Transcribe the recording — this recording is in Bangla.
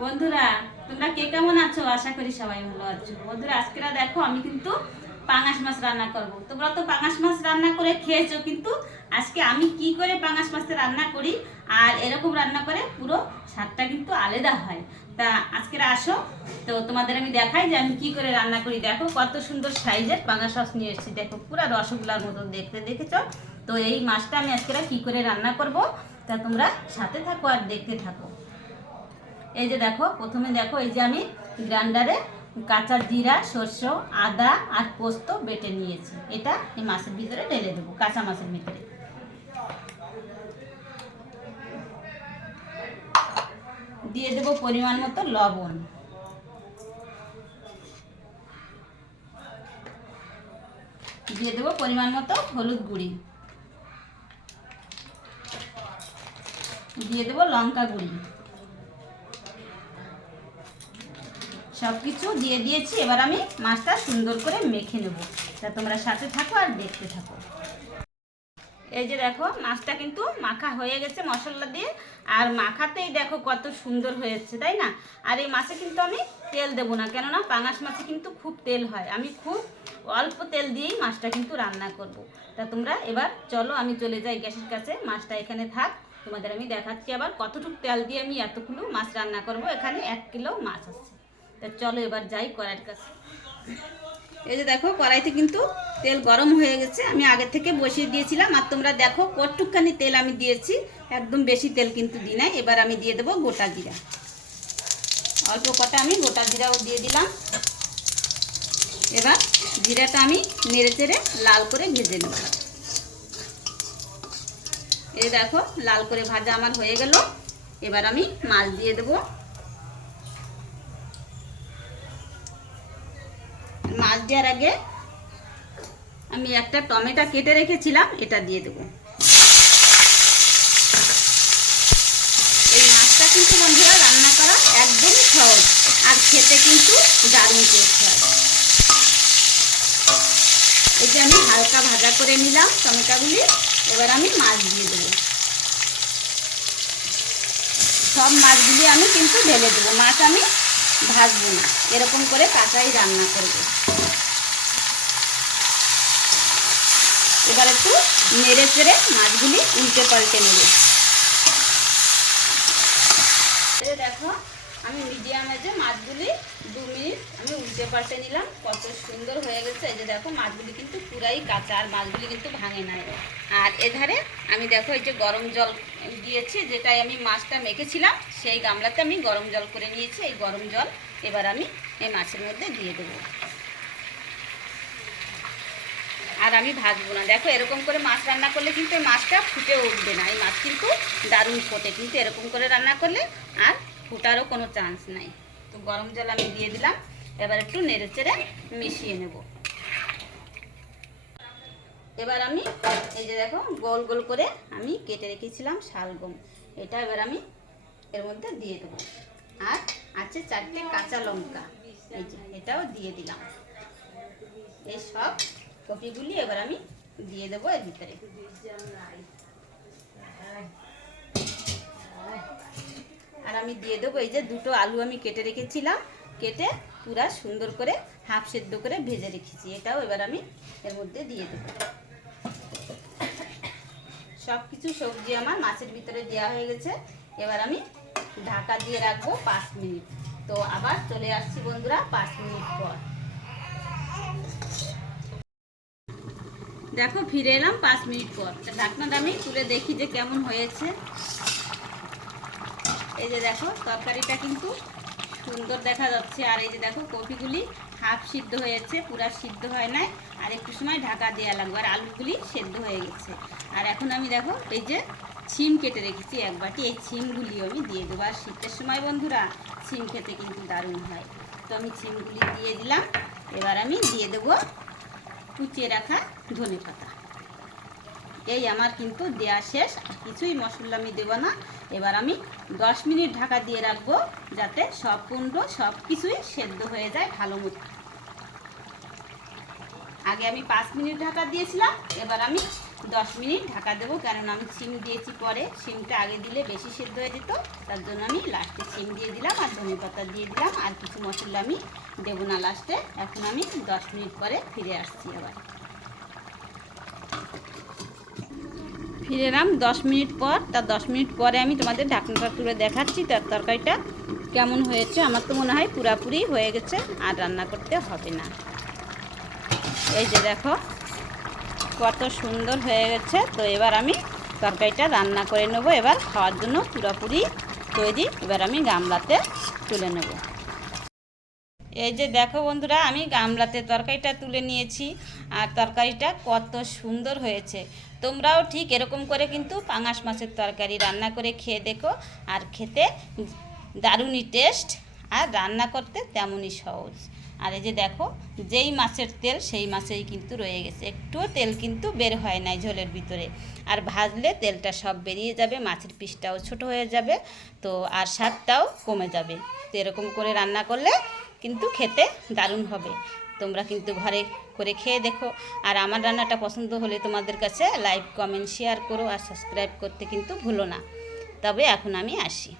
বন্ধুরা, তোমরা কে কেমন আছো? আশা করি সবাই ভালো আছো। বন্ধুরা, আজকেরা দেখো, আমি কিন্তু পাঙাশ মাছ রান্না করব। তোমরা তো পাঙাশ মাছ রান্না করে খেয়েছো, কিন্তু আজকে আমি কি করে পাঙাশ মাছটা রান্না করি আর এরকম রান্না করে পুরো স্বাদটা কিন্তু আলাদা হয়। তা আজকের আসো, তো তোমাদের আমি দেখাই যে আমি কি করে রান্না করি। দেখো, কত সুন্দর সাইজের পাঙাশ মাছ নিয়ে এসেছি। দেখো, পুরো রসগোল্লার মতন দেখতে, দেখেছ? তো এই মাছটা আমি আজকেরা কি করে রান্না করব, তা তোমরা সাথে থাকো আর দেখতে থাকো। এই যে দেখো, প্রথমে দেখো এই যে আমি গ্রাইন্ডারে কাঁচা জিরা, সর্ষ, আদা আর পোস্ত বেটে নিয়েছি। এটা এই মাছের ভিতরে ঢেলে দেবো, কাঁচা মাছের ভিতরে। দিয়ে দেবো পরিমাণ মতো লবণ। দিয়ে দেবো পরিমাণ মতো হলুদ গুঁড়ি। দিয়ে দেবো লঙ্কা গুঁড়ি। সব কিছু দিয়ে দিয়েছি, এবার আমি মাছটা সুন্দর করে মেখে নেব। তা তোমরা সাথে থাকো আর দেখতে থাকো। এই যে দেখো, মাছটা কিন্তু মাখা হয়ে গেছে মশলা দিয়ে, আর মাখাতেই দেখো কত সুন্দর হয়েছে, তাই না? আর এই মাছে কিন্তু আমি তেল দেবো না, কেননা পাঙাশ মাছে কিন্তু খুব তেল হয়। আমি খুব অল্প তেল দিয়েই মাছটা কিন্তু রান্না করব। তা তোমরা এবার চলো, আমি চলে যাই গ্যাসের কাছে। মাছটা এখানে থাক, তোমাদের আমি দেখাচ্ছি আবার কতটুকু তেল দিয়ে আমি এতগুলো মাছ রান্না করব। এখানে এক কিলো মাছ আছে। তা চলো এবার যাই কড়াইয়ের কাছে। এই যে দেখো, কড়াইতে কিন্তু তেল গরম হয়ে গেছে। আমি আগে থেকে বসিয়ে দিয়েছিলাম, আর তোমরা দেখো কটুকখানি তেল আমি দিয়েছি। একদম বেশি তেল কিন্তু দিই নাই। এবার আমি দিয়ে দেবো গোটা জিরা। অল্প কটা আমি গোটা জিরাও দিয়ে দিলাম। এবার জিরাটা আমি নেড়ে চেড়ে লাল করে ভেজে নেব। এই দেখো, লাল করে ভাজা আমার হয়ে গেল। এবার আমি মাছ দিয়ে দেবো। মাছ দেওয়ার আগে আমি একটা টমেটো কেটে রেখেছিলাম, এটা দিয়ে দেবো। এই মাছটা কিন্তু বন্ধুরা রান্না করা একদমই সহজ, আর খেতে কিন্তু দারুণ টেস্ট হয়। এই যে আমি হালকা ভাজা করে নিলাম টমেটোগুলি, এবার আমি মাছ দিয়ে দেবো। সব মাছগুলি আমি কিন্তু ঢেলে দেবো। মাছ আমি ভাজবো না। এরকম করে কাঁচাই রান্না করব। এবার একটু নেড়ে চেড়ে মাছগুলি উল্টে পাল্টে নেবে। দেখো আমি মিডিয়ামে যে মাছগুলি দু মিনিট আমি উল্টে পাল্টে নিলাম, কত সুন্দর হয়ে গেছে। এই যে দেখো, মাছগুলি কিন্তু পুরাই কাঁচা আর মাছগুলি কিন্তু ভাঙে নাই। আর এধারে আমি দেখো, এই যে গরম জল দিয়েছি, যেটাই আমি মাছটা মেখেছিলাম, সেই গামলাতে আমি গরম জল করে নিয়েছি। এই গরম জল এবার আমি এই মাছের মধ্যে দিয়ে দেবো। আর আমি ভাজবো না। দেখো, এরকম করে মাছ রান্না করলে কিন্তু মাছটা ফুটে উঠবে না। এই মাছ কিন্তু দারুণ ফোটে। কিন্তু এরকম করে রান্না করলে আর ফুটারও কোনো চান্স নাই। তো গরম জল আমি দিয়ে দিলাম, এবার একটু নেড়ে চেড়ে মিশিয়ে নেব। এবার আমি এই যে দেখো, গোল গোল করে আমি কেটে রেখেছিলাম শালগম। এটা এবার আমি এর মধ্যে দিয়ে দেবো। আর আছে চারটে কাঁচা লঙ্কা। এই যে, এটাও দিয়ে দিলাম। এই সব কপিগুলি এবার আমি দিয়ে দেবো এর ভিতরে আর আমি দিয়ে দেবো। এই যে দুটো আলু আমি কেটে রেখেছিলাম। কেটে পুরা সুন্দর করে হাফ সেদ্ধ করে ভেজে রেখেছি। এটাও এবার আমি এর মধ্যে দিয়ে দেবো। সব কিছু সবজি আমার মাছের ভিতরে দেওয়া হয়ে গেছে। এবার আমি ঢাকা দিয়ে রাখব পাঁচ মিনিট। তো আবার চলে আসছি বন্ধুরা পাঁচ মিনিট পর। দেখো, ফিরে এলাম পাঁচ মিনিট পর। ঢাকনাটা আমি তুলে দেখি যে কেমন হয়েছে। এই যে দেখো, তরকারিটা কিন্তু সুন্দর দেখা যাচ্ছে। আর এই যে দেখো, কপিগুলি হাফ সিদ্ধ হয়েছে, পুরা সিদ্ধ হয় নাই। আর একটু সময় ঢাকা দেওয়া লাগবে, আর আলুগুলি সেদ্ধ হয়ে গেছে। আর এখন আমি দেখো, এই যে ছিম কেটে রেখেছি এক বাটি। এই ছিমগুলিও আমি দিয়ে দেবো। আর শীতের সময় বন্ধুরা, ছিম খেতে কিন্তু দারুণ হয়। তো আমি ছিমগুলি দিয়ে দিলাম। এবার আমি দিয়ে দেবো কুচিয়ে রাখা ধনে পাতা এই আমার কিন্তু দেয়া শেষ, আর কিছুই মশলা আমি দেবো না। এবার আমি দশ মিনিট ঢাকা দিয়ে রাখব, যাতে সম্পূর্ণ সব কিছুই সেদ্ধ হয়ে যায় ভালো মতো। আগে আমি পাঁচ মিনিট ঢাকা দিয়েছিলাম, এবার আমি দশ মিনিট ঢাকা দেবো, কারণ আমি সিম দিয়েছি পরে। সিমটা আগে দিলে বেশি সেদ্ধ হয়ে যেত, তার জন্য আমি লাস্টে সিম দিয়ে দিলাম, আর ধনে পাতা দিয়ে দিলাম, আর কিছু মশলা আমি দেবো না লাস্টে। এখন আমি দশ মিনিট পরে ফিরে আসছি আবার। ফিরে এলাম। দশ মিনিট পর তার দশ মিনিট পরে আমি তোমাদের ঢাকনাটা তুলে দেখাচ্ছি। তার তরকারিটা কেমন হয়েছে আমার তো মনে হয় পুরাপুরি হয়ে গেছে, আর রান্না করতে হবে না। এই যে দেখো, কত সুন্দর হয়ে গেছে। তো এবার আমি তরকারিটা রান্না করে নেব। এবার খাওয়ার জন্য পুরোপুরি তৈরি। এবার আমি গামলাতে তুলে নেব। এই যে দেখো বন্ধুরা, আমি গামলাতে তরকারিটা তুলে নিয়েছি। আর তরকারিটা কত সুন্দর হয়েছে। তোমরাও ঠিক এরকম করে কিন্তু পাঙাশ মাছের তরকারি রান্না করে খেয়ে দেখো। আর খেতে দারুণই টেস্ট আর রান্না করতে তেমনই সহজ। আর এই যে দেখো, যেই মাছের তেল, সেই মাছেই কিন্তু রয়ে গেছে। একটুও তেল কিন্তু বের হয় নাই ঝোলের ভিতরে। আর ভাজলে তেলটা সব বেরিয়ে যাবে, মাছের পিসটাও ছোট হয়ে যাবে, তো আর স্বাদটাও কমে যাবে। তো এরকম করে রান্না করলে কিন্তু খেতে দারুণ হবে। তোমরা কিন্তু ঘরে করে খেয়ে দেখো। আর আমার রান্নাটা পছন্দ হলে তোমাদের কাছে লাইক, কমেন্ট শেয়ার করো আর সাবস্ক্রাইব করতে কিন্তু ভুলো না। তবে এখন আমি আসি।